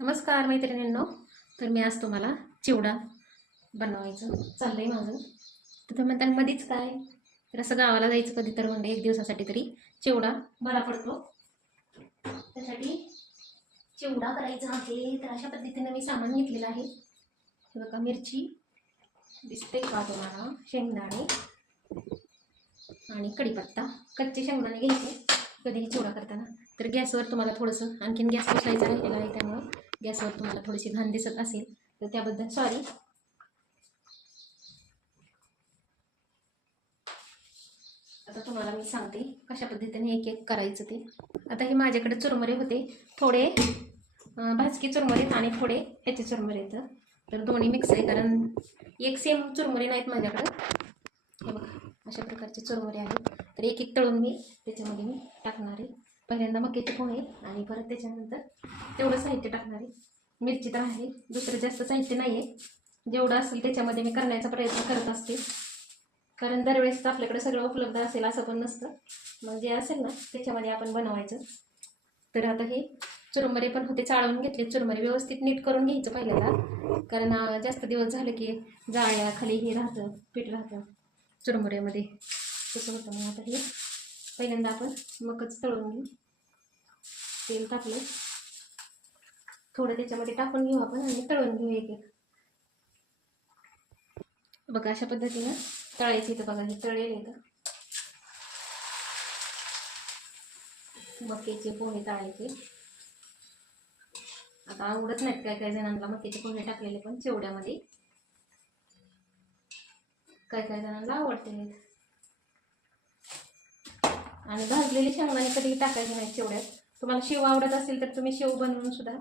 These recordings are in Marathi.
नमस्कार मैत्रिणींनो. तर मी आज तुम्हाला चिवडा बनवायचं चाललंय माझं. तर तुम्ही म्हणता मधीच काय, तर असं गावाला जायचं कधी तर म्हणजे एक दिवसासाठी तरी चिवडा बरा पडतो. त्यासाठी चिवडा करायचा आहे. तर अशा पद्धतीने मी सामान घेतलेलं आहे. हे बघा, मिरची दिसते का तुम्हाला, शेंगदाणे आणि कढीपत्ता. कच्चे शेंगदाणे घ्यायचे कधीही चिवडा करताना. तर गॅसवर तुम्हाला थोडंसं आणखीन गॅस पुसायचा राहिलेला आहे, त्यामुळं गॅसवर तुम्हाला थोडीशी घाण दिसत असेल तर त्याबद्दल सॉरी. आता तुम्हाला मी सांगते कशा पद्धतीने एक एक करायचं ते. आता हे माझ्याकडे चुरमुरे होते, थोडे भाजकी चुरमुरे आणि थोडे ह्याचे चुरमुरे आहेत. तर दोन्ही मिक्स आहे, कारण एक सेम चुरमुरे नाहीत माझ्याकडं. हे बघा, अशा प्रकारचे चुरमुरे आहेत. तर एक एक तळून मी त्याच्यामध्ये मी टाकणार आहे. पहिल्यांदा मक्याचे पोहे आणि परत त्याच्यानंतर तेवढं साहित्य टाकणार आहे. मिरची तर आहे, दुसरं जास्त साहित्य नाही आहे. जेवढं असेल त्याच्यामध्ये मी करण्याचा प्रयत्न करत असते, कारण दरवेळेस आपल्याकडे सगळं उपलब्ध असेल असं पण नसतं. मग जे असेल ना त्याच्यामध्ये आपण बनवायचं. तर आता हे चुरमुरे पण होते, चाळून घेतले चुरमुरे, व्यवस्थित नीट करून घ्यायचं पहिल्यांदा, कारण जास्त दिवस झाले की जाळ्या खाली हे राहतं, पीठ राहतं चुरमुऱ्यामध्ये, तसं होतं. मग आता हे पहिल्यांदा आपण मकच तळून घेऊ. तेल टाकलं थोडं त्याच्यामध्ये टाकून घेऊ आपण आणि तळून घेऊ एक एक. बघा, अशा पद्धतीनं तळायचं. इथं बघा, हे तळलेलं इथं मक्याचे पोहे तळायचे. आता आवडत नाहीत काय काय जणांना मक्याचे पोहे टाकलेले, पण चिवड्यामध्ये काय काय जणांना आवडते. आणि भाजलेले शेंगदाणे कधी टाकायचे नाही चिवड्यात. तुम्हाला शेव आवडत असेल तर तुम्ही शेव बनवून सुद्धा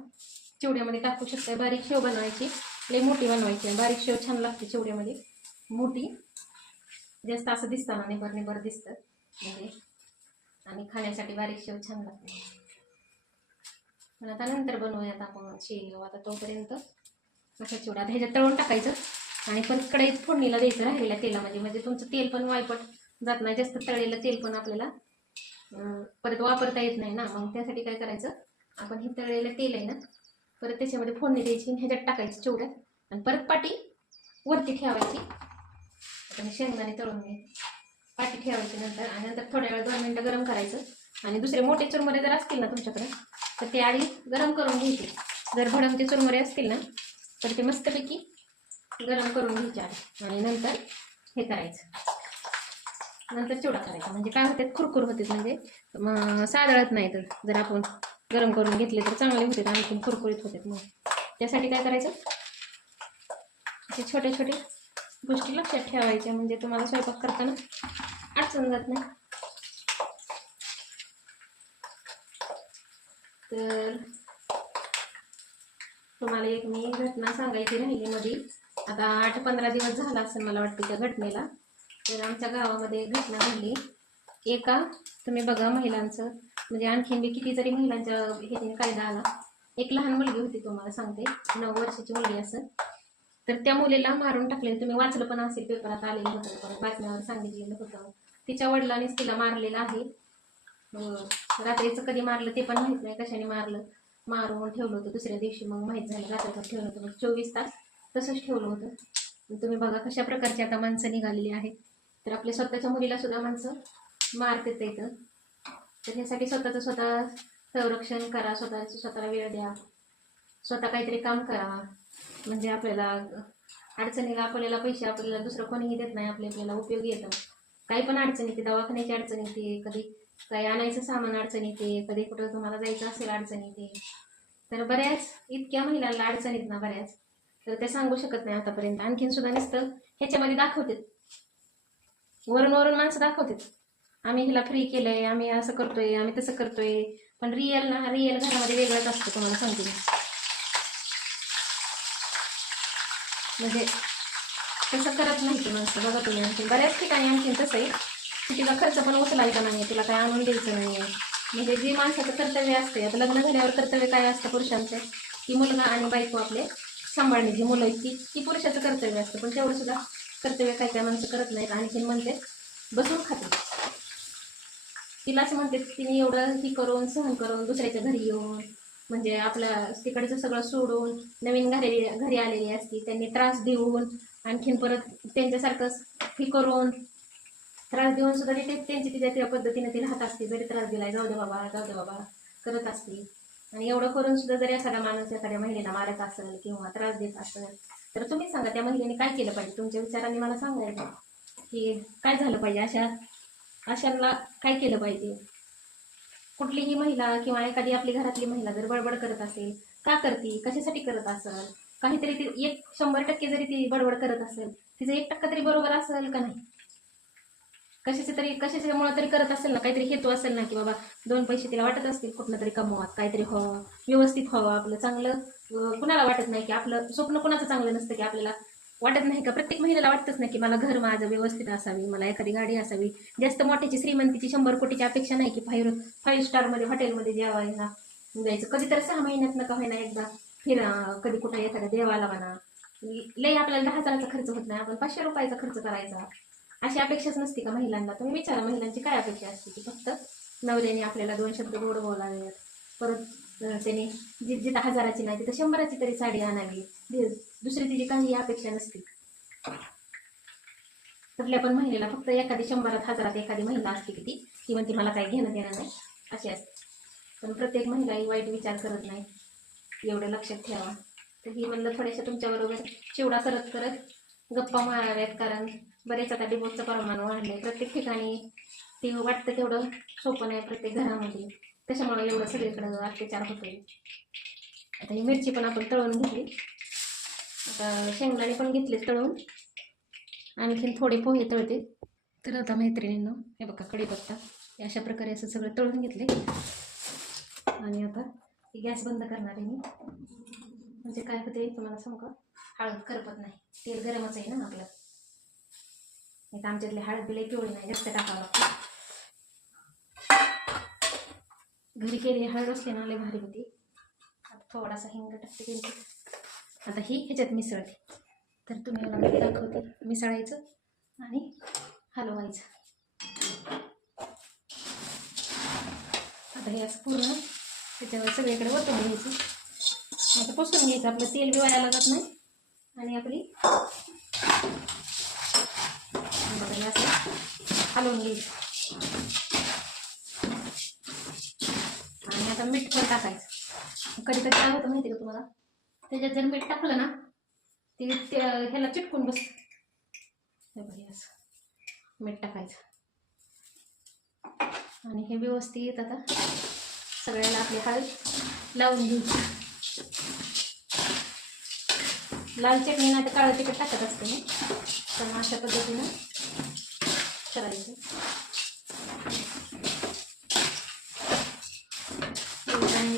चिवड्यामध्ये टाकू शकता. बारीक शेव बनवायची, लई मोठी बनवायची. बारीक शेव छान लागते चिवड्यामध्ये. मोठी जास्त असं दिसतं ना, निबर निबर दिसतं म्हणजे, आणि खाण्यासाठी बारीक शेव छान लागते. पण आता नंतर बनवूयात आपण शेव. आता तोपर्यंत असा चिवडा ह्याच्यात तळून टाकायचं आणि परत कढईत फोडणीला द्यायचं राहिलेल्या तेलामध्ये, म्हणजे तुमचं तेल पण वायपट जात नाही. जास्त तळलेलं तेल पण आपल्याला परत वापरता येत नाही ना. मग त्यासाठी काय करायचं, आपण हे तळलेलं तेल आहे ना परत त्याच्यामध्ये फोडणी द्यायची, ह्याच्यात टाकायची चिवड्यात आणि परत पाटी वरती ठेवायची. आता शेंगदाणे तळून घे, पाटी ठेवायची नंतर, आणि नंतर थोड्या वेळ 2 मिनिटं गरम करायचं. आणि दुसरे मोठे चुरमुरे जर असतील ना तुमच्याकडे तर ते आधी गरम करून घ्यायचे. जर भडंगचे चुरमुरे असतील ना तर ते मस्तपैकी गरम करून घ्यायचे आधी, आणि नंतर हे करायचं, नंतर चिवडा करायचा. म्हणजे काय होते, खुरखुर होते, म्हणजे सादळत नाही. तर जर आपण गरम करून घेतले तर चांगले होते, आणखी कुरकुरीत होते. मग त्यासाठी काय करायचं, असे छोटे छोटे गोष्टी लक्षात ठेवायच्या, म्हणजे तुम्हाला स्वयंपाक करताना अडचण जात नाही. तर तुम्हाला एक मी घटना सांगायची राहिली मध्ये. आता 8-15 दिवस झाला असेल मला वाटतं त्या घटनेला. तर आमच्या गावामध्ये घटना घडली. एका, तुम्ही बघा, महिलांचं म्हणजे आणखीन बी किती जरी महिलांच्या हे कायदा आला. एक लहान मुलगी होती, तुम्हाला सांगते 9 वर्षाची मुलगी असं. तर त्या मुलीला मारून टाकले. तुम्ही वाचलं पण असेल, पेपरात आलेलं होतं, बातम्यावर सांगितलेलं होतं. तिच्या वडिलांनीच तिला मारलेलं आहे. रात्रीचं कधी मारलं ते पण माहित नाही, कशाने मारलं. मारून ठेवलं होतं, दुसऱ्या दिवशी मग माहीत झालं रात्रभर ठेवलं होतं. मग 24 तास तसंच ठेवलं होतं. तुम्ही बघा कशा प्रकारची आता माणसं निघालेली आहेत. तर आपल्या स्वतःच्या मुलीला सुद्धा माणसं मारतात येतं. तर ह्यासाठी स्वतःचं स्वतः संरक्षण करा, स्वतःला वेळ द्या, स्वतः काहीतरी काम करा. म्हणजे आपल्याला अडचणीला आपल्याला पैसे आपल्याला दुसरं कोणीही देत नाही, आपल्याला उपयोगी येतं. काही पण अडचण येते, दवाखान्याची अडचण येते, कधी काही आणायचं सामान अडचण येते, कधी कुठं तुम्हाला जायचं असेल अडचण येते. तर बऱ्याच इतक्या महिलांना अडचण येत ना बऱ्याच, तर ते सांगू शकत नाही आतापर्यंत. आणखीन सुद्धा नुसतं ह्याच्यामध्ये दाखवतात, वरून वरून माणसं दाखवतात, आम्ही हिला फ्री केलंय, आम्ही असं करतोय, आम्ही तसं करतोय. पण रिअल घरामध्ये वेगळंच असतं, तुम्हाला सांगते मी. म्हणजे तसं करत नाही की माणसं. बघा तुम्ही, आणखी बऱ्याच ठिकाणी आणखीन तसं आहे, तिला खर्च पण उचलायचा नाही, तिला काय आणून द्यायचं नाही. म्हणजे जे माणसाचं कर्तव्य असते, आता लग्न झाल्यावर कर्तव्य काय असतं पुरुषांचं, की मुलगा आणि बायको आपले सांभाळणे, जी मुलं आहेत ती पुरुषाचं कर्तव्य असतं. पण तेवढं सुद्धा कर्तव्य काय काय माणसं करत नाहीत. आणखीन म्हणते बसून खाते. तिलाच म्हणते तिने एवढं ही करून सहन करून दुसऱ्याच्या घरी येऊन म्हणजे आपलं तिकडचं सगळं सोडून नवीन घरी घरी आलेली असती, त्यांनी त्रास देऊन आणखीन परत त्यांच्यासारखं हे करून त्रास देऊन सुद्धा ती त्यांची तिच्या त्या पद्धतीने ती राहत असते. जरी त्रास दिलाय जाऊ दे बाबा करत असते. आणि एवढं करून सुद्धा जरी एखादा माणूस एखाद्या महिलेला मारत असेल किंवा त्रास देत असेल तर तुम्ही सांगा त्या महिलेने काय केलं पाहिजे. तुमच्या विचारांनी मला सांगायचं की काय झालं पाहिजे, अशांना काय केलं पाहिजे. कुठलीही महिला किंवा एखादी आपली घरातली महिला जर बडबड करत असेल, का करते, कशासाठी करत असेल, काहीतरी ती 100% जरी ती बडबड करत असेल, तिचं 1% तरी बरोबर असेल का नाही, कशाच्यामुळे तरी करत असेल ना, काहीतरी हेतू असेल ना, की बाबा 2 पैसे तिला वाटत असतील कुठलं तरी कमवत, काहीतरी व्हावं, व्यवस्थित व्हावं आपलं चांगलं. कुणाला वाटत नाही की आपलं स्वप्न कुणाचं चांगलं नसतं, की आपल्याला वाटत नाही का, प्रत्येक महिलेला वाटतच नाही की मला घर माझं व्यवस्थित असावी, मला एखादी गाडी असावी. जास्त मोठ्याची श्रीमंतीची 100 कोटीची अपेक्षा नाही की 5 स्टारमध्ये हॉटेलमध्ये जेवायला जायचं, कधीतरी 6 महिन्यात का होईना एकदा कधी कुठे एखाद्या देवाला म्हणा. लई आपल्याला 10,000चा खर्च होत नाही, आपण 500 रुपयाचा खर्च करायचा, अशी अपेक्षाच नसते का महिलांना. तुम्ही विचारा महिलांची काय अपेक्षा असते, की फक्त नवऱ्याने आपल्याला 2 शब्द गोड बोलावेत, परत त्याने जिथं 1000ची नाही तिथं 100ची तरी साडी आणावी, दुसरी तिची काही अपेक्षा नसते. कुठल्या पण महिलेला फक्त एखादी 100-1000 एखादी महिला असते की ती म्हणते मला काही घेणं देणं नाही अशी असते. पण प्रत्येक महिलाही वाईट विचार करत नाही, एवढं लक्षात ठेवा. तर ही म्हणलं थोड्याशा तुमच्याबरोबर चिवडा करत करत गप्पा माराव्यात, कारण बरेच आता डिवोर्सचं प्रमाण वाढलंय प्रत्येक ठिकाणी. ते वाटतं तेवढं सोपं नाही प्रत्येक घरामध्ये, त्याच्यामुळे एवढं सगळीकडं अत्याचार होतोय. आता ही मिरची पण आपण तळून घेतली, आता शेंगदाणे पण घेतले तळून, आणखीन थोडे पोहे तळते. तर आता मैत्रिणींनो हे बघा कढीपत्ता अशा प्रकारे असं सगळं तळून घेतले. आणि आता गॅस बंद करणार आहे मी, म्हणजे काय होते तुम्हाला सांगू का, हळद करपत नाही, तेल गरमच आहे ना आपलं. नाही तर आमच्यातले हळद बिले पिवळी नाही, जास्त टाकावं लागतं. घरी केली हळद असते ना लय भारी होती. आता थोडासा हिंग टाकते. आता ही ह्याच्यात मिसळते, तर तुम्ही मला दाखवते. मिसळायचं आणि हलवायचं. आता हे असं पूर्ण त्याच्यावर सगळीकडे वतून घ्यायचं. आता पुसून घ्यायचं, आपलं तेल बी वायाला जात नाही आणि आपली असं हलवून घ्यायचं. आणि आता मीठ पण टाकायचं. कधी कधी काय होतं माहिती का तुम्हाला, त्याच्यात जर मीठ टाकलं ना ते ह्याला चिटकून बसतं. असं मीठ टाकायचं आणि हे व्यवस्थित आता सगळ्याला आपली हळद लावून घ्यायची. लाल चटणी नाही तर काळं तिखट टाकत असते मी, तर अशा पद्धतीनं करायचं.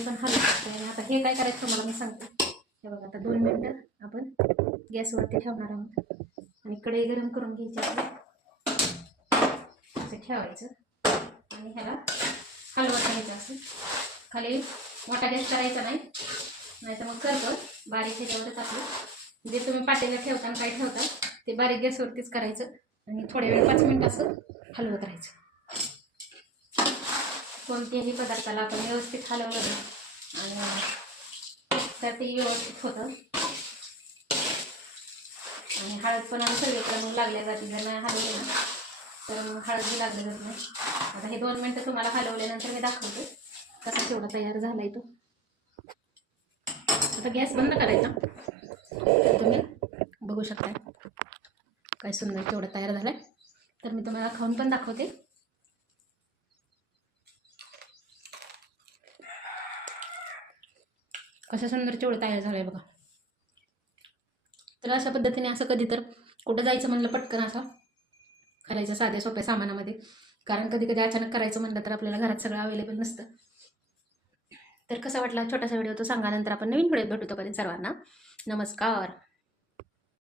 पण हलवू शकतो. आणि आता हे काय करायचं तुम्हाला मी सांगते. हे बघा आता 2 मिनटं आपण गॅसवरती ठेवणार आहोत आणि कढई गरम करून घ्यायची आपली, असं ठेवायचं आणि ह्याला हलवत राहायचं. असं खाली मोठा गॅस करायचा नाही, नाहीतर मग करतो बारीक ह्याच्यावरच आपलं जे तुम्ही पातेलं ठेवता आणि काय ठेवता ते बारीक गॅसवरतीच करायचं. आणि थोड्या वेळ 5 मिनिट असं हलवत राहायचं. कोणत्याही पदार्थाला आपण व्यवस्थित हलवलं आणि तर ते व्यवस्थित होतं. आणि हळद पण आम्ही सगळीकडे मग लागल्या जाते, जर नाही हलवले ना तर मग हळद लागली जात नाही. आता हे 2 मिनटं तुम्हाला हलवल्यानंतर मी दाखवते कसा चिवडा तयार झालाय तो. आता गॅस बंद करायचा, तुम्ही बघू शकता काय सुंदर चिवडा तयार झालाय. तर मी तुम्हाला खाऊन पण दाखवते. कशा सुंदर चिवडा तयार झालाय बघा. तर अशा पद्धतीने असं कधी तर कुठं जायचं म्हणलं पटकन असं करायचं साध्या सोप्या सामानामध्ये, कारण कधी कधी अचानक करायचं म्हणलं तर आपल्याला घरात सगळं अवेलेबल नसतं. तर कसा वाटला छोटासा व्हिडिओ तो सांगा. नंतर आपण नवीन व्हिडिओ भेटू. तोपर्यंत सर्वांना नमस्कार.